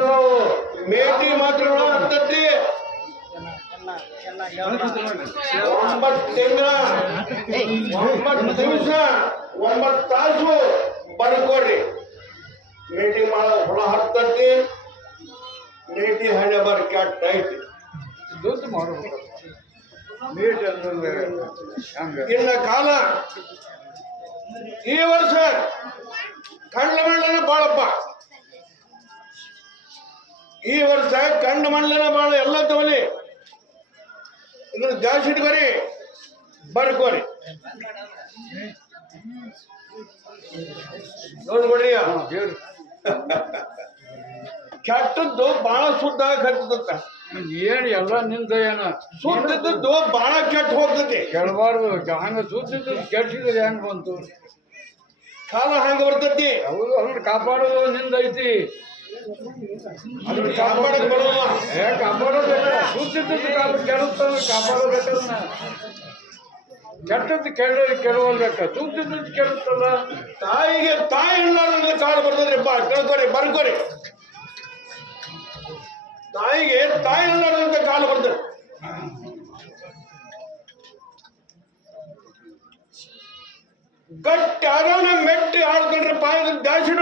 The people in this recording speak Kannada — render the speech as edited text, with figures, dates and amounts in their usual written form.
ಅದಾವು ಮೇಟಿ ಮಾತ್ರ ಹತ್ತತ್ತಿ 9 ತಿಂಗಳ 9 ದಿವಸ 9 ತಾಸು ಬರ್ಕೊಡ್ರಿ. ಮೇಟಿ ಮಾಡ ಹುಳ ಹತ್ತತ್ತಿ. ಮೇಟಿ ಹಣೆ ಬರ ಕೆಟ್ಟ ಐತಿ. ದುಡ್ಡು ಮಾಡ್ಬೇಕು ಇನ್ನ ಕಾಲ ಈ ವರ್ಷ ಕಂಡ ಮಣ್ಣನ ಬಾಳಪ್ಪ. ಈ ವರ್ಷ ಕಂಡ ಮಣ್ಣನ ಬಾಳ ಎಲ್ಲ ತಗೊಲಿ. ಇನ್ನು ಜಾಸ್ತಿ ಇಟ್ಕೊರಿ, ಬರ್ಕೋರಿ. ನೋಡ್ಕೊಡ್ರಿ. ಕೆಟ್ಟದ್ದು ಬಾಳ ಶುದ್ಧ ಹತ್ತದಂತ. ಏನ್ ಎಲ್ಲ ನಿಂದ ಏನ ಶುದ್ಧದ್ದು ಬಾಳ ಕೆಟ್ಟ ಹೋಗ್ತತಿ. ಕೆಡಬಾರ್ದು ಹಂಗ ಸುದ್ದಿದ್ದು ಕೆಟ್ಟಿದ್ರೆ ಹೆಂಗ್ ಬಂತು? ಕಾಲ ಹಂಗ ಬರ್ತತಿ. ಹೌದು, ಅದನ್ನ ಕಾಪಾಡೋದು ನಿಂದ ಐತಿ. ಅದನ್ನ ಕಾಪಾಡಕ್ ಬರೋಲ್ಲ. ಕಾಪಾಡೋದಿಲ್ಲ. ಸುದ್ದಿದ್ದು ಕೆಡುತ್ತ ಕಾಪಾಡೋಬೇಕದನ್ನ. ಕೆಟ್ಟದ್ದು ಕೆಡವಲ್ಬೇಕ, ಸುದ್ದಿದ್ದು ಕೆಡುತ್ತಲ್ಲ. ತಾಯಿಗೆ ತಾಯಿ ಇಲ್ಲಾರ್ದ ಕಾಳು ಬರ್ತದ್ರಿ. ಕೇಳ್ಕೊರಿ, ಬರ್ಕೋರಿ. ತಾಯಿಗೆ ತಾಯಿ ಇಲ್ಲಾರ್ದಂತ ಕಾಲು ಬರ್ತದೆ. ಗಟ್ಟಿ ಆಗೋಣ ಮೆಟ್ಟಿ ಆಡ್ಕೊಂಡ್ರೆ ಪಾಯದ ಜಾಸ್ತಿ